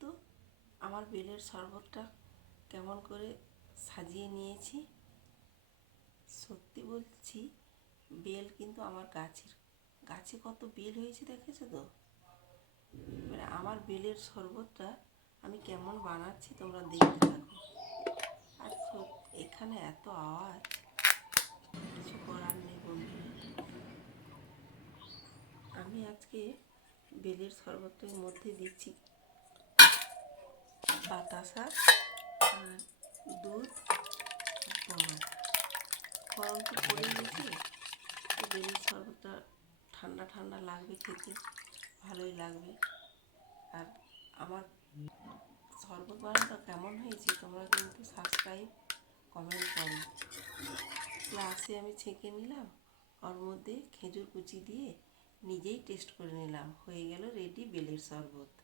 তো আমার বেলের শরবতটা কেমন করে সাজিয়ে নিয়েছি। সত্যি বলছি, বেল কিন্তু আমার গাছে কত বেল হয়েছে দেখেছো তো। এবারে আমার বেলের শরবতটা আমি কেমন বানাচ্ছি তোমরা দেখতে থাকো। আর এখানে এত আওয়াজ, কিছু করার নেই বন্ধুরা। আমি আজকে বেলের শরবতের মধ্যে দিচ্ছি বাতাসা আর দুধ, গরম গরম তো পড়ে গেছে। তো বেলের শরবতটা ঠান্ডা ঠান্ডা লাগবে, খেতে ভালোই লাগবে। আর আমার শরবত বানানোটা কেমন হয়েছে তোমরা কিন্তু সাবস্ক্রাইব কমেন্ট করো। গ্লাসে আমি ছেঁকে নিলাম, ওর মধ্যে খেজুর কুচি দিয়ে নিজেই টেস্ট করে নিলাম, হয়ে গেল রেডি বেলের শরবত।